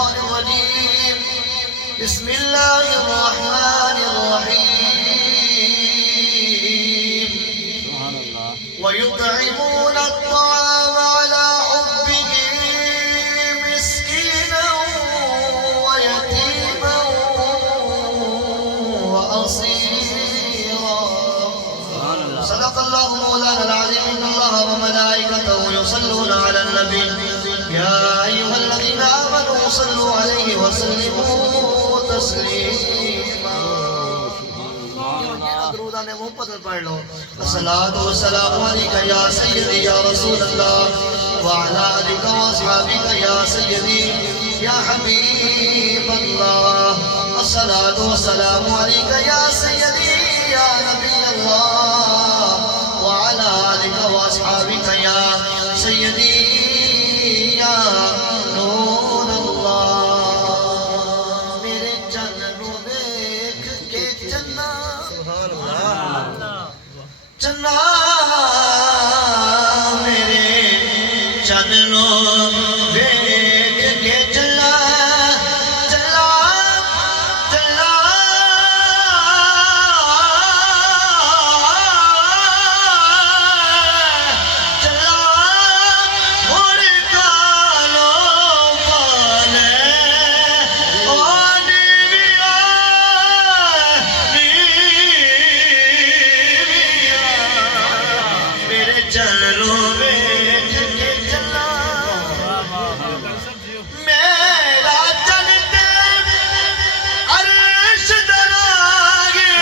الشيطان الرجيم بسم الله الرحمن الرحيم ويطعمون الطعام على حبه مسكينا ويتيما وأسيرا صدق الله مولانا العظيم إن الله وملائكته يصلون على النبي يا أيها الذين آمنوا صلوا عليه وسلموا تسليما الصلاة والسلام عليك يا سيدي يا رسول الله وعلى آلك وأصحابك يا سيدي يا حبيب الله الصلاة والسلام عليك يا سيدي يا نبي الله وعلى آلك وأصحابك يا سيدي يا نور الله میرے چنو دیکھ کے چنا چنا میرے چنو دیکھ کے چلا چلا چلا چلا مڑ کالو پالے او نیویا میرے چنو دیکھ کے چلا میرا چلتے عرش دراگے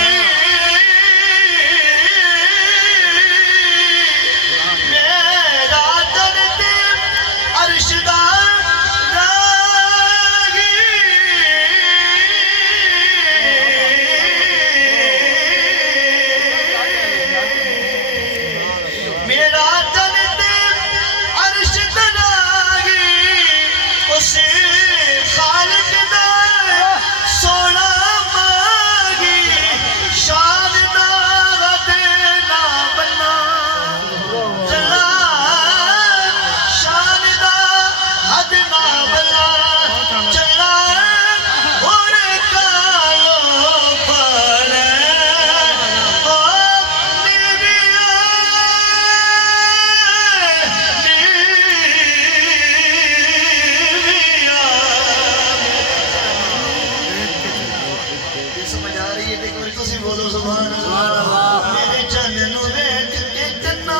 میرا چلتے عرش دراگے میرا چلتے عرش دراگے اس خالق دا سونا مانگی شان دا رد نہ بنا چلا شان دا حد نہ بنا چلا اور کالو پالے او نیویا یہ سمجھ آ رہی ہے دیکھو تسی بولو سبحان اللہ میرے چنو دیکھ کے چنا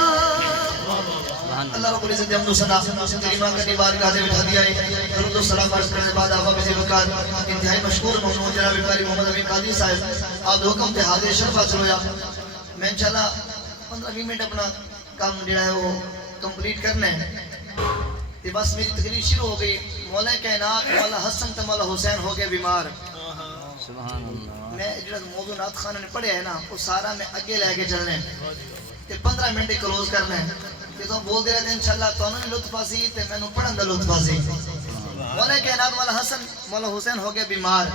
اللہ رب العزت ہم سنا کریمہ کی بارگاہ میں بٹھا دیا ہے درود و سلام عرض کرنے بعد آپ بزی وقار انتہائی مشکور ممنون جناب قاری محمد امین قادری صاحب آپ حکم تے حاضر شرف حاصل ہویا میں انشاءاللہ 15-20 منٹ اپنا کام جڑا ہے وہ کمپلیٹ کرنا ہے تے بس میری تقریر شروع ہو گئی مولا کائنات مولا حسن تے مولا حسین ہو گئے بیمار میں جڑا موضوع نعت خانہ نے پڑھیا ہے نا وہ سارا میں اگے لے کے چلنے تے 15 منٹ کلوز کرنا ہے کہ تو بول دے رہے تھے انشاءاللہ تو انہوں نے لطف آسی تے میں نو پڑھن دا لطف آسی مولا کائنات مولا حسن مولا حسین ہو گئے بیمار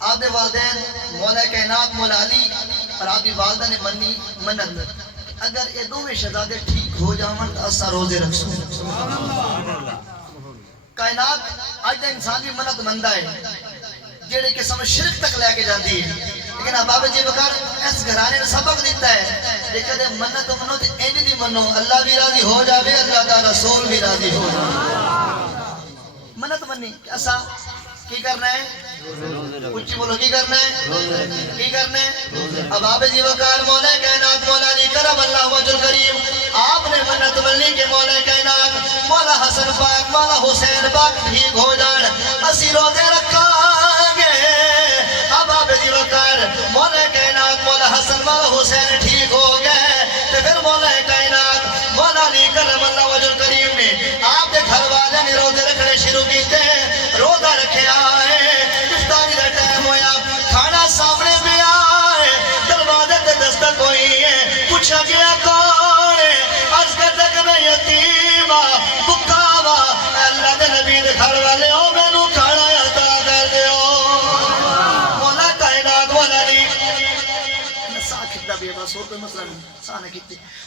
آپ دے والدین مولا کائنات مولا علی اور آپ دی والدہ نے منی منت اگر یہ دونوں شہزادے ٹھیک ہو جاون تو اسا روزے رکھسوں کائنات آج دا انسان بھی منت مندہ ہے جیڑے قسم شرک تک لے کے جاندی ہے لیکن بابا جی بکر اس گھرانے نے سبق دیتا ہے کہ کدے منت منو تے انج دی منو اللہ بھی راضی ہو جاوے اللہ دا رسول بھی راضی ہو جاوے منت منی کہ اسا کی کرنا ہے اچھی بولو کی کرنا ہے کی کرنا ہے اب بابا جی بکر مولا کائنات مولا علی کرم اللہ وجہ کریم آپ نے منت منی کہ مولا کائنات مولا حسن پاک مولا حسین پاک ٹھیک ہو جان اسی روزے رکھا مولا کائنات مولا حسن مولا حسین ٹھیک ہو گئے تو پھر مولا کائنات مولا علی کرم اللہ وجہ کریم نے آپ کے گھر والے نے روزے رکھنے شروع کیتے روزہ رکھے آئے افطاری کا ٹائم ہویا کھانا سامنے پہ آئے دروازے تے دستک ہوئی ہے پوچھا گیا کون ہے عرض کرتا کہ میں یتیمہ بکاوا اللہ دے نبی دے گھر والے ہو میں نو کھانا عطا کر دے ہو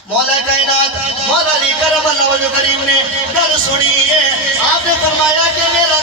مولا کائنات مولا علی کرم اللہ وجہ کریم نے گل سنی ہے آپ نے فرمایا کہ میرا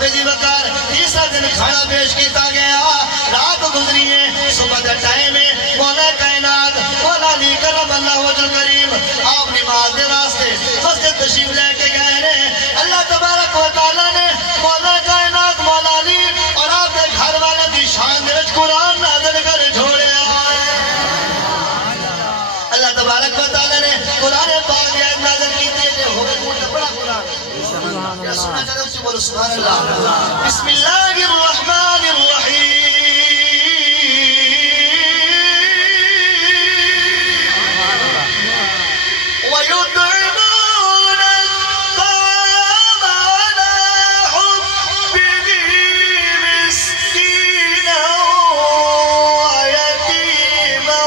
بابے جی وقار تیسرا دن کھانا پیش کیتا گیا رات گزری ہے صبح کا ٹائم ہے مولا کائنات مولا علی کرم اللہ وجہ کریم آپ نماز دے واسطے مسجد تشریف لے کے گئے ہیں اللہ تبارک و تعالیٰ نے مولا کائنات مولا علی اور آپ کے گھر والے دی شان دے وچ قرآن نازل کر چھوڑیا اللہ تبارک و تعالیٰ نے قرآن پاک نازل کیتے ہیں ہو گئے بہت بڑا قرآن کیا سنا چاہتے ہیں بولو سبحان اللہ بسم اللہ الرحمن الرحیم وَيُطْعِمُونَ الطَّعَامَ عَلَى حُبِّهِ مِسْكِينًا وَيَتِيمًا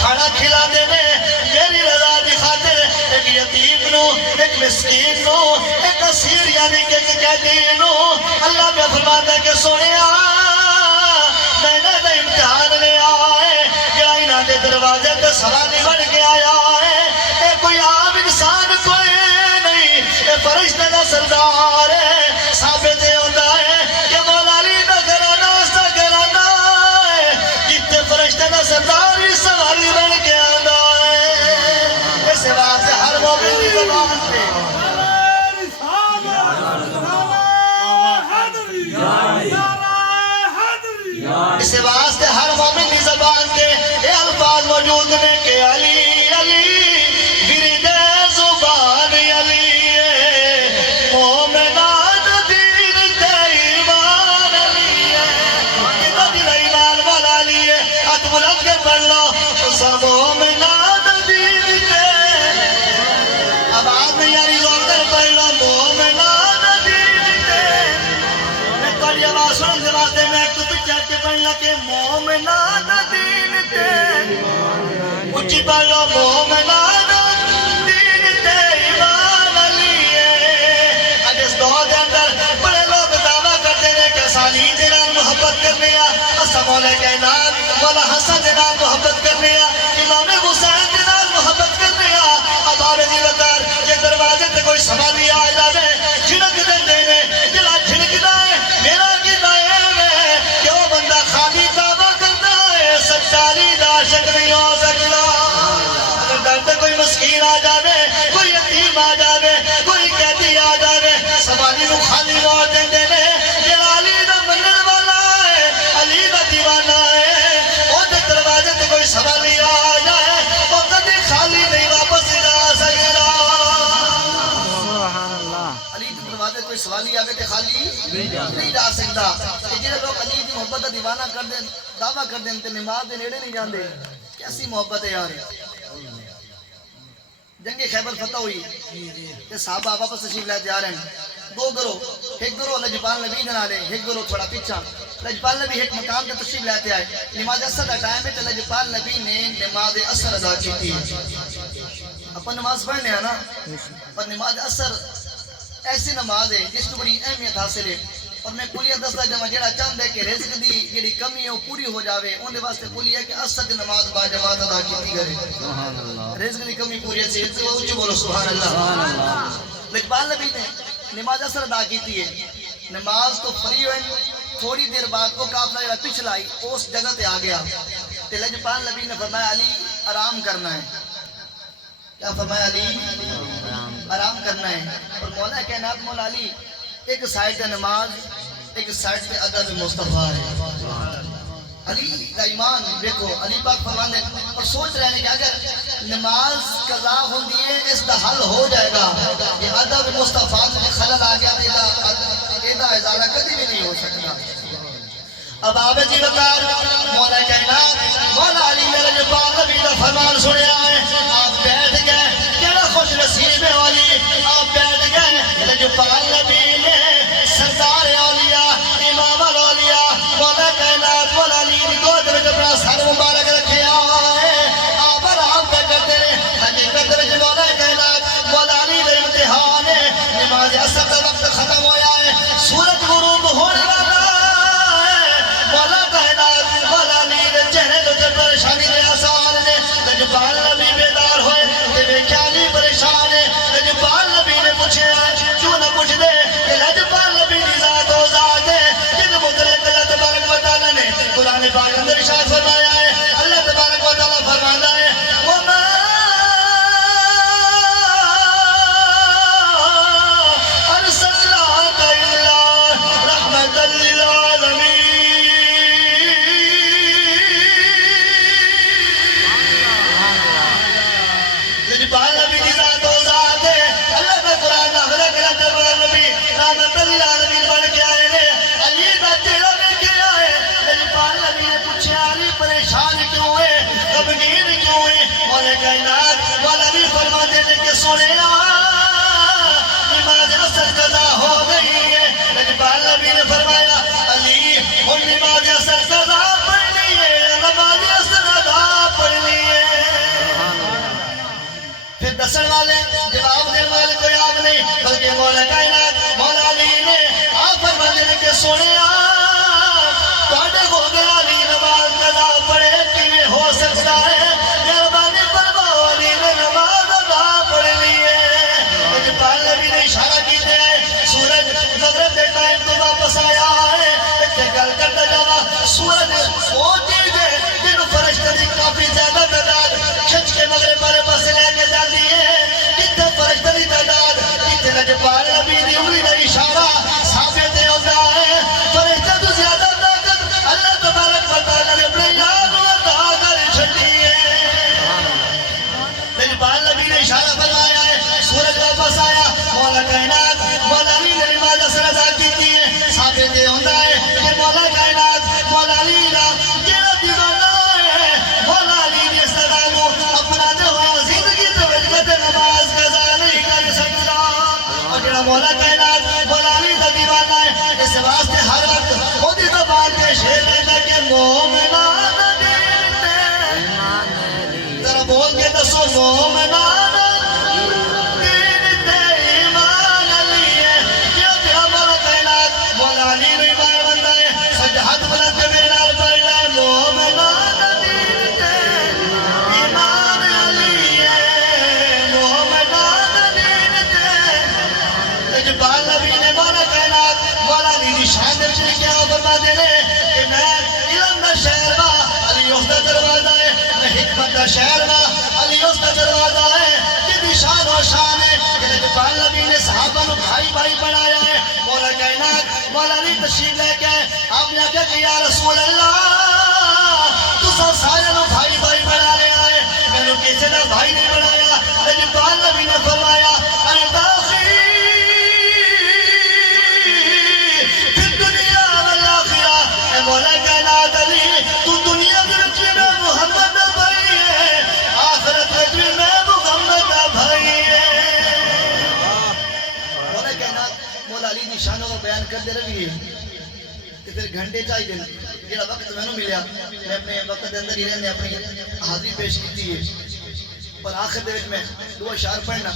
کھانا کھلا دینے میری رضا دی خاطر ایک یتیم نو ایک مسکین نو ایک اسیر یعنی کہ ایک قیدی نو اللہ میں فرماتا ہے کہ سونیا میں نے امتحان لے آئے کیا انہاں دے دروازے تے سواری بن کے آیا ہے اے کوئی عام انسان کوئی نہیں اے فرشتے دا سردار ہے ثابت ہوتا ہے کہ مولا علی دا گھرانہ اس دا گھرانہ ہے جتنے فرشتے دا سردار بھی سواری بن کے آنا ہے اس بات سے ہر مومن کی زبان پہ اس واسطے ہر مومن کی زبان پہ یہ الفاظ موجود ہیں کہ علی علی ورد زبان علی مومنان دین تے ایمان علی کتنا دن ایمان والا علی ہے ہاتھ بلند کے پڑھ لو سب مومنان دین تے اب آج میں یاری زور کر پڑھ لو مومنان دین تے میں پڑھی آواز سنن سے واسطے میں ایک تو پچھا کے پڑھنا کہ مومنان دین تے اچھی پڑھ لو مومنان دین تے ایمان علی اج اس دور دے اندر بڑے لوگ دعویٰ کرتے ہیں کہ سالی جنان محبت کرنے اسا مولا کائنات مولا حسن جنان محبت کرنے امام حسین جنان محبت کرنے اب آرے جی وطار یہ دروازے تے کوئی سوالی آ جاوے جھنک دے دینے جلا جھنک دائے میرا کی دائے میں کہ وہ بندہ خالی دعویٰ کرتا ہے سچاری دا عاشق نہیں ہو سکتا اگر درد کوئی مسکین آ جاوے کوئی یتیم آ جاوے کوئی قیدی آ جاوے سوالی نو خالی روٹ دے دینے جلا علی دا منن والا ہے علی دا دیوانہ ہے وہ دے دروازے تے کوئی سوالی آ جائے وہ کدی خالی نہیں واپس جا سکتا علی دے دروازے کوئی سوالی آگے تے خالی نہیں جا سکتا جنہیں لوگ علی دی محبت دا دیوانہ کر دیں دعویٰ کر دیں تے نماز دے نیڑے نہیں جاندے کیسی محبت ہے یار جنگ خیبر فتح ہوئی کہ صحابہ واپس تشریف لے جا رہے ہیں دو گروہ ایک گروہ لجپال نبی نے نالے ایک گروہ تھوڑا پیچھا لجپال نبی ایک مقام کا تشریف لیتے آئے نماز اثر کا ٹائم ہے تو لجپال نبی نے نماز اثر ادا کی تھی اپن نماز پڑھنے ہیں نا پر نماز اثر ایسی نماز ہے جس کو بڑی اہمیت حاصل ہے اور میں کلیہ دستا جمع جڑا چاہتا ہے کہ رزق دی جڑی کمی ہے وہ پوری ہو جاوے ان دے واسطے کلیہ ہے کہ اثر دی نماز با جماعت ادا کیتی کرے رزق دی کمی پوری ہے سے اونچی بولو سبحان اللہ لجپال نبی نے نماز اثر ادا کیتی ہے نماز تو فری ہوئے تھوڑی دیر بعد وہ قافلہ جڑا پچھلا آئی اس جگہ تے آ گیا تے لجپال نبی نے فرمایا علی آرام کرنا ہے کیا فرمایا علی آرام کرنا ہے اور مولا کائنات مولا علی ایک سائٹ ہے نماز ایک سائٹ پہ ادب مصطفیٰ ہے علی کا ایمان دیکھو علی پاک فرمانے اور سوچ رہے ہیں کہ اگر نماز قضا ہوندی ہے اس دا حل ہو جائے گا یہ ادب مصطفیٰ میں خلل آ گیا ایدہ ازالہ کدی بھی نہیں ہو سکتا اب آبے جی بکار مولا کائنات مولا علی میرے جو پاک نبی دا فرمان سنے آئے آپ بیٹھ گئے کیڑا خوش نصیب ہے علی آپ بیٹھ گئے میرے جو پاک نبی نے سردار اولیاء امام الاولیاء مولا کائنات مولا علی دی گود میں اپنا سر مبارک رکھے آئے آپ آرام پہ کرتے رہے حقیقت میں مولا کائنات مولا علی دے امتحان ہے نماز اثر کا وقت ختم ہویا ہے سورج غروب ہونے والا ہے مولا کائنات مولا علی دے چہرے تو جب کہ پاک نبی دی انگلی کا اشارہ ثابت ہوتا ہے فرشتہ تو زیادہ طاقت اللہ تبارک و تعالی نے اپنے یاد و عطا کر چھڑی ہے لیکن پاک نبی نے اشارہ فرمایا ہے سورج واپس آیا مولا کائنات مولا علی نے نماز اثر ادا کی ہے ثابت ہوتا ہے کہ مولا کائنات مولا علی کا جیڑا دیوانہ ہے مولا علی نے صدا کو اپنا دے ہوا زندگی تو وجبت نماز قضا نہیں کر سکتا اور جیڑا مولا کائنات مولا علی کا دیوانہ ہے اس واسطے ہر وقت خودی زبان کے شعر لیتا کہ مومنان دیتے ذرا بول کے دسو مومنان شہر میں علی اس کا دروازہ ہے جتنی شان و شان ہے کہ پاک نبی نے صحابہ کو بھائی بھائی بنایا ہے مولا کائنات مولا علی تشریف لے کے آپ نے کہا کہ یا رسول اللہ تو سب سارے لوگ بھائی بھائی بنا لے آئے میں نے کسی نے بھائی نہیں بنایا لیکن پاک نبی نے فرمایا الداخل فی الدنیا والآخرہ اے مولا کائنات علی تو دنیا میں محمد شانوں کو بیان کر دے رہی ہے کہ پھر گھنٹے چاہی دن جیڑا وقت میں نے ملیا میں اپنے وقت دے اندر ہی رہنے اپنی حاضری پیش کی ہے پر آخر دے میں دو اشعار پڑھنا